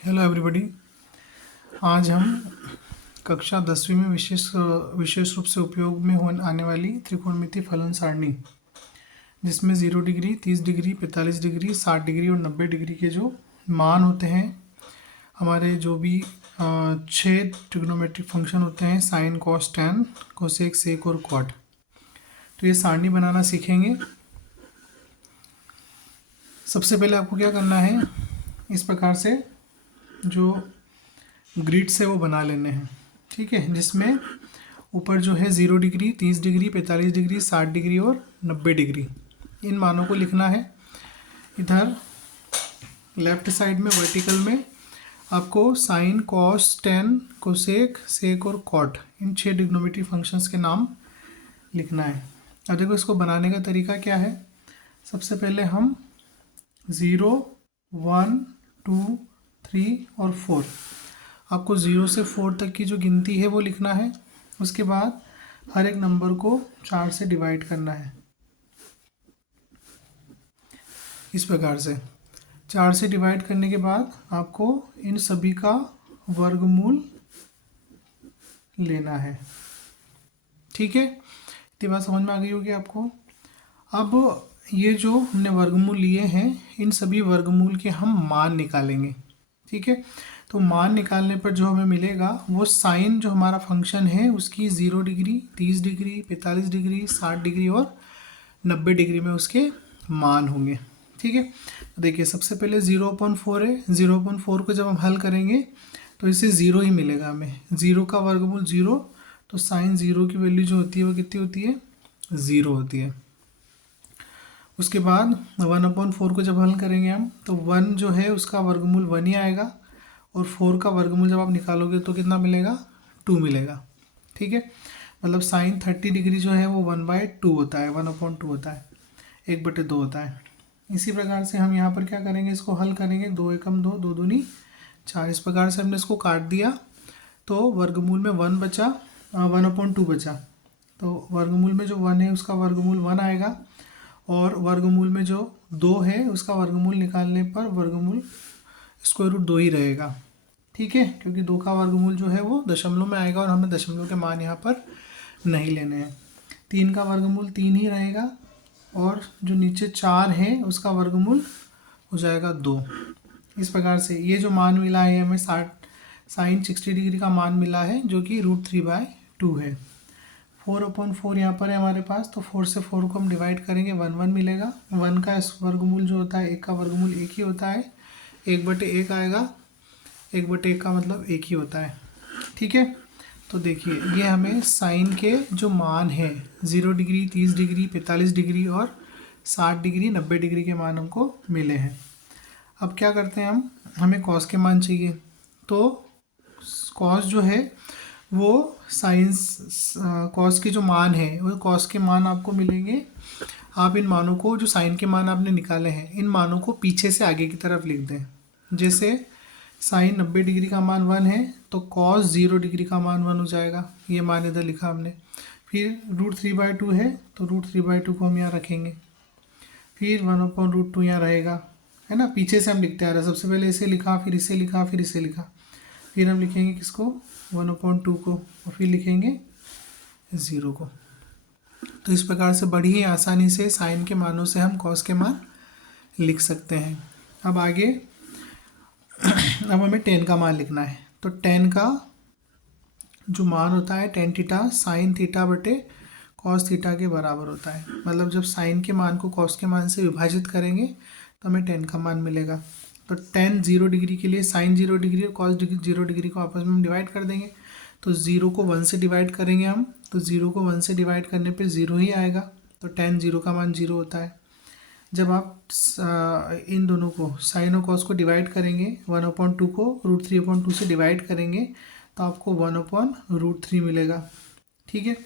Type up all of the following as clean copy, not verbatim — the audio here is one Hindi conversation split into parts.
Hello everybody. आज हम कक्षा 10वीं में विशेष रूप से उपयोग में होने आने वाली त्रिकोणमितीय फलन सारणी, जिसमें 0 डिग्री, 30 डिग्री, 45 डिग्री, 60 डिग्री और 90 डिग्री के जो मान होते हैं, हमारे जो भी 6 ट्रिग्नोमेट्रिक फंक्शन होते हैं, साइन, कॉस, टैन, कोसेक, सेक और क्वाड, तो ये सारणी बनाना सीखेंगे। सबसे पहले आपको क्या करना है, इस प्रकार से जो ग्रिड्स है वो बना लेने हैं, ठीक है, जिसमें ऊपर जो है 0 डिग्री, 30 डिग्री, 45 डिग्री, 60 डिग्री और 90 डिग्री, इन मानों को लिखना है। इधर लेफ्ट साइड में वर्टिकल में आपको साइन, कॉस, टेन, कोसेक, सेक और कॉट, इन 6 ट्रिग्नोमेट्रिक फंक्शंस के नाम लिखना है। अब देखो इसको बनाने का तरीका क्या है। सबसे पहले हम 0, 1, 2, 3 और 4, आपको 0 से 4 तक की जो गिनती है वो लिखना है। उसके बाद हर एक नंबर को 4 से डिवाइड करना है, इस प्रकार से 4 से डिवाइड करने के बाद आपको इन सभी का वर्गमूल लेना है, ठीक है। ये बात समझ में आ गई होगी आपको। अब ये जो हमने वर्गमूल लिए हैं, इन सभी वर्गमूल के हम मान निकालेंगे, ठीक है। तो मान निकालने पर जो हमें मिलेगा वो साइन जो हमारा फंक्शन है उसकी 0 डिग्री, 30 डिग्री, 45 डिग्री, 60 डिग्री और 90 डिग्री में उसके मान होंगे, ठीक है। तो देखिए सबसे पहले 0/4 है, 0/4 को जब हम हल करेंगे तो इसे 0 ही मिलेगा हमें। 0 का वर्गमूल 0, तो साइन 0 की वैल्यू जो होती है वो कितनी होती है, 0 होती है। उसके बाद 1/4 को जब हल करेंगे हम तो 1 जो है उसका वर्गमूल 1 ही आएगा, और 4 का वर्गमूल जब आप निकालोगे तो कितना मिलेगा, 2 मिलेगा, ठीक है। मतलब साइन 30 डिग्री जो है वो 1/2 होता है, 1/2 होता है, 1/2 होता है। इसी प्रकार से हम यहाँ पर क्या करेंगे, इसको हल करेंगे, 2 एकम 2, 2 दूनी 4, इस प्रकार से हमने इसको काट दिया तो वर्गमूल में 1 बचा, 1/2 बचा। तो वर्गमूल में जो 1 है उसका वर्गमूल 1 आएगा, और वर्गमूल में जो 2 है उसका वर्गमूल निकालने पर वर्गमूल स्क्वायर रूट 2 ही रहेगा, ठीक है, क्योंकि 2 का वर्गमूल जो है वो दशमलव में आएगा और हमें दशमलव के मान यहाँ पर नहीं लेने हैं। 3 का वर्गमूल 3 ही रहेगा, और जो नीचे 4 है उसका वर्गमूल हो जाएगा 2। इस प्रकार से ये जो मान मिला है हमें साइन 60 डिग्री का मान मिला है, जो कि √3/2 है। 4/4 यहाँ पर है हमारे पास, तो 4 से 4 को हम डिवाइड करेंगे, 1 मिलेगा। 1 का वर्गमूल जो होता है, 1 का वर्गमूल 1 ही होता है, 1/1 आएगा, 1/1 का मतलब 1 ही होता है, ठीक है। तो देखिए ये हमें साइन के जो मान है 0 डिग्री, 30 डिग्री, 45 डिग्री और 60 डिग्री, 90 डिग्री के मान हमको मिले हैं। अब क्या करते हैं हमें कॉस के मान चाहिए, तो कॉस जो है वो साइंस कॉस के जो मान है वो कॉस के मान आपको मिलेंगे। आप इन मानों को, जो साइन के मान आपने निकाले हैं, इन मानों को पीछे से आगे की तरफ लिख दें। जैसे साइन 90 डिग्री का मान 1 है, तो कॉस 0 डिग्री का मान 1 हो जाएगा, ये मान इधर लिखा हमने। फिर √3/2 है, तो √3/2 को हम यहाँ रखेंगे। फिर 1/√2 यहाँ रहेगा, है ना, पीछे से हम लिखते आ रहे हैं। सबसे पहले इसे लिखा, फिर इसे लिखा, फिर इसे लिखा, फिर हम लिखेंगे किसको, 1/2 को, और फिर लिखेंगे 0 को। तो इस प्रकार से बड़ी ही आसानी से साइन के मानों से हम कॉस के मान लिख सकते हैं। अब आगे अब हमें टेन का मान लिखना है, तो टेन का जो मान होता है टेन थीटा साइन थीटा बटे कॉस थीटा के बराबर होता है। मतलब जब साइन के मान को कॉस के मान से विभाजित करेंगे तो हमें टेन का मान मिलेगा। तो टेन 0 डिग्री के लिए साइन 0 डिग्री और कॉस 0 डिग्री को आपस में हम डिवाइड कर देंगे। तो 0 को 1 से डिवाइड करेंगे हम, तो 0 को 1 से डिवाइड करने पे 0 ही आएगा, तो टेन 0 का मान 0 होता है। जब आप इन दोनों को साइन और कॉस को डिवाइड करेंगे, 1/2 को √3/2 से डिवाइड करेंगे तो आपको 1/√3 मिलेगा, ठीक है।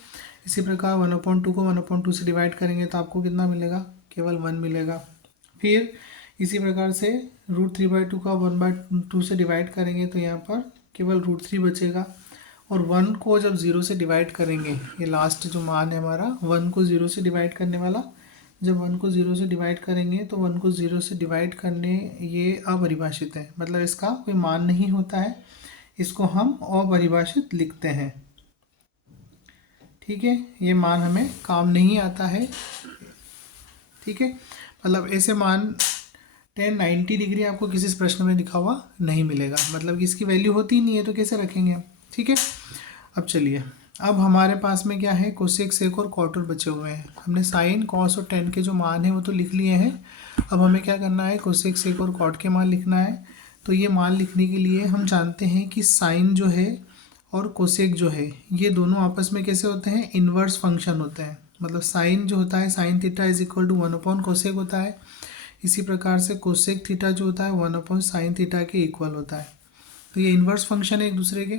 इसी प्रकार 1/2 को 1/2 से डिवाइड करेंगे तो आपको कितना मिलेगा, केवल 1 मिलेगा। फिर इसी प्रकार से √3/2 का 1/2 से डिवाइड करेंगे तो यहाँ पर केवल √3 बचेगा, और 1 को जब 0 से डिवाइड करेंगे, ये लास्ट जो मान है हमारा 1 को 0 से डिवाइड करने वाला जब 1 को 0 से डिवाइड करेंगे तो 1 को 0 से डिवाइड करने ये अपरिभाषित है, मतलब इसका कोई मान नहीं होता है, इसको हम अपरिभाषित लिखते हैं। ठीक है, ये मान हमें काम नहीं आता है। ठीक है, मतलब ऐसे मान 1090 डिग्री आपको किसी प्रश्न में लिखा हुआ नहीं मिलेगा, मतलब कि इसकी वैल्यू होती ही नहीं है, तो कैसे रखेंगे हम। ठीक है, अब चलिए, अब हमारे पास में क्या है, कोसेक, सेक और कॉट और बचे हुए हैं। हमने साइन, कॉस और टेन के जो मान है वो तो लिख लिए हैं। अब हमें क्या करना है, कोसेक, सेक और कॉट के मान लिखना है। तो ये मान लिखने के लिए हम जानते हैं कि साइन जो है और कोसेक जो है ये दोनों आपस में कैसे होते हैं, इन्वर्स फंक्शन होते हैं। मतलब साइन जो होता है, sine theta is equal to 1/, cosec होता है। इसी प्रकार से कोसेक थीटा जो होता है 1/, साइन थीटा के इक्वल होता है। तो ये इन्वर्स फंक्शन है एक दूसरे के।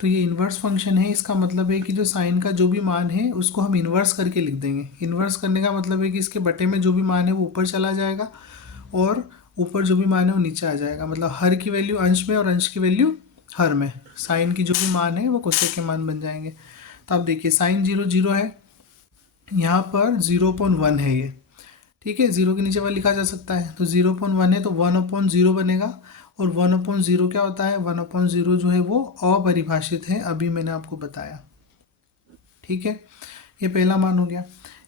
तो ये इन्वर्स फंक्शन है, इसका मतलब है कि जो साइन का जो भी मान है उसको हम इन्वर्स करके लिख देंगे। इन्वर्स करने का मतलब है कि इसके बटे में जो भी मान है वो ऊपर चला जाएगा और ऊपर जो भी मान है वो नीचे आ जाएगा। मतलब हर की वैल्यू अंश में और अंश की वैल्यू हर में। साइन की जो भी मान है वो कोसेक के मान बन जाएंगे। तो आप देखिए, साइन 0 0 है, यहाँ पर 0.1 है ये। ठीक है, 0 के नीचे वाला लिखा जा सकता है, तो 0.1 है तो 1/0 बनेगा। और 1/0 क्या होता है, 1/0 जो है वो अपरिभाषित है, अभी मैंने आपको बताया। ठीक है, ये पहला मान हो गया।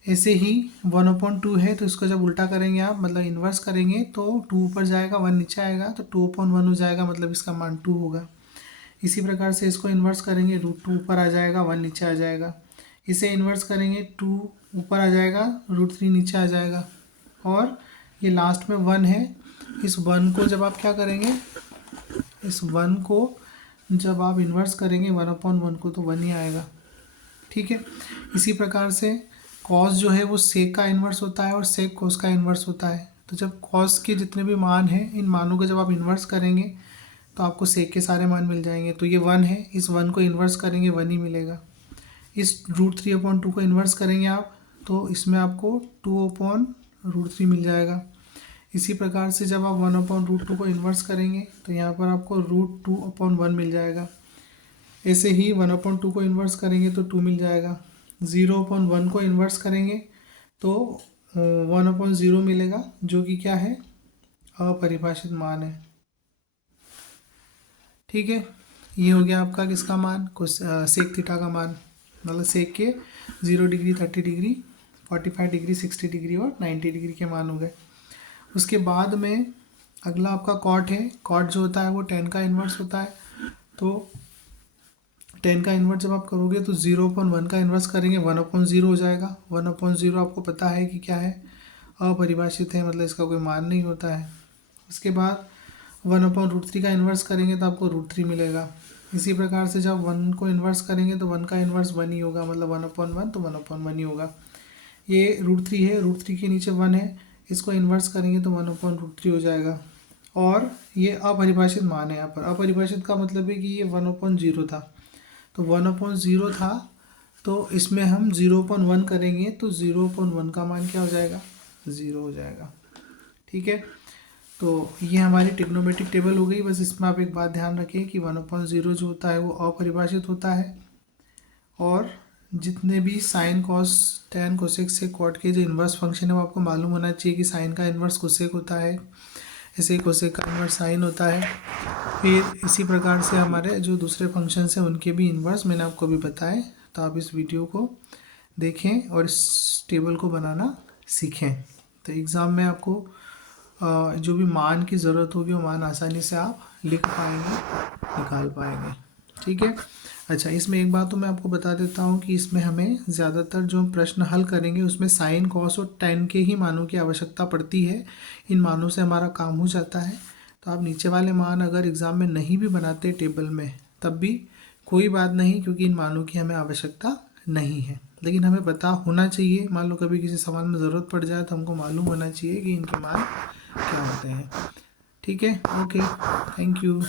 ऐसे ही 1/2 है, तो इसको जब उल्टा करेंगे आप, मतलब इन्वर्स करेंगे, तो 2 ऊपर जाएगा 1 नीचे आएगा, तो 2/1 हो जाएगा, मतलब इसका मान 2 होगा। इसी प्रकार से इसको इन्वर्स करेंगे, √2 ऊपर आ जाएगा 1 नीचे आ जाएगा। इसे इन्वर्स करेंगे, 2 ऊपर आ जाएगा, √3 नीचे आ जाएगा। और ये लास्ट में 1 है, इस 1 को जब आप क्या करेंगे, इस 1 को जब आप इन्वर्स करेंगे 1/1 को, तो 1 ही आएगा। ठीक है, इसी प्रकार से कॉस जो है वो सेक का इन्वर्स होता है और सेक कॉस का इन्वर्स होता है। तो जब कॉस के जितने भी मान हैं, इन मानों को जब आप इन्वर्स करेंगे तो आपको सेक के सारे मान मिल जाएंगे। तो ये 1 है, इस 1 को इन्वर्स करेंगे 1 ही मिलेगा। इस √3/2 को इन्वर्स करेंगे आप, तो इसमें आपको 2/√3 मिल जाएगा। इसी प्रकार से जब आप 1/√2 को इन्वर्स करेंगे तो यहाँ पर आपको √2/1 मिल जाएगा। ऐसे ही 1/2 को इन्वर्स करेंगे तो 2 मिल जाएगा। 0/1 को इन्वर्स करेंगे तो 1/0 मिलेगा, जो कि क्या है, अपरिभाषित मान है। ठीक है, ये हो गया आपका किसका मान, सेक थीटा का मान। मतलब सेक के 0 डिग्री, 30 डिग्री, 45 डिग्री, 60 डिग्री और 90 डिग्री के मान हो गए। उसके बाद में अगला आपका कॉट है। कॉट जो होता है वो 10 का इन्वर्स होता है। तो 10 का इन्वर्स जब आप करोगे तो 0/1 का इन्वर्स करेंगे 1/0 हो जाएगा। 1/0 आपको पता है कि क्या है, अपरिभाषित है, मतलब इसका कोई मान नहीं होता है। इसके बाद 1/√3 का इन्वर्स करेंगे तो आपको √3 मिलेगा। इसी प्रकार से जब 1 को इन्वर्स करेंगे तो 1 का इन्वर्स 1 ही होगा, मतलब 1/1 तो 1/1 ही होगा। ये √3 है, √3 के नीचे 1 है, इसको इन्वर्स करेंगे तो 1/√3 हो जाएगा। और ये अपरिभाषित मान है। यहाँ पर अपरिभाषित का मतलब है कि ये 1/0 था, तो 1/0 था, तो इसमें हम 0/1 करेंगे तो 0/1 का मान क्या हो जाएगा, 0 हो जाएगा। ठीक है, तो ये हमारी ट्रिग्नोमेट्रिक टेबल हो गई। बस इसमें आप एक बात ध्यान रखें कि 1/0 जो होता है वो अपरिभाषित होता है, और जितने भी साइन, कॉस, टैन, कोसेक, सेक, कॉट के जो इन्वर्स फंक्शन है वो आपको मालूम होना चाहिए कि साइन का इन्वर्स कोसेक होता है, ऐसे ही कोसेक का इन्वर्स साइन होता है। फिर इसी प्रकार से हमारे जो दूसरे फंक्शंस हैं उनके भी इन्वर्स मैंने आपको अभी बताए। तो आप इस वीडियो को देखें और इस टेबल को बनाना सीखें, तो एग्ज़ाम में आपको जो भी मान की ज़रूरत होगी वो मान आसानी से आप लिख पाएंगे, निकाल पाएंगे। ठीक है, अच्छा, इसमें एक बात तो मैं आपको बता देता हूँ कि इसमें हमें ज़्यादातर जो प्रश्न हल करेंगे उसमें साइन, कॉस और टैन के ही मानों की आवश्यकता पड़ती है। इन मानों से हमारा काम हो जाता है। तो आप नीचे वाले मान अगर एग्ज़ाम में नहीं भी बनाते टेबल में तब भी कोई बात नहीं, क्योंकि इन मानों की हमें आवश्यकता नहीं है। लेकिन हमें पता होना चाहिए, मान लो कभी किसी सवाल में ज़रूरत पड़ जाए तो हमको मालूम होना चाहिए कि इनके मान क्या होते हैं। ठीक है, ओके, थैंक यू।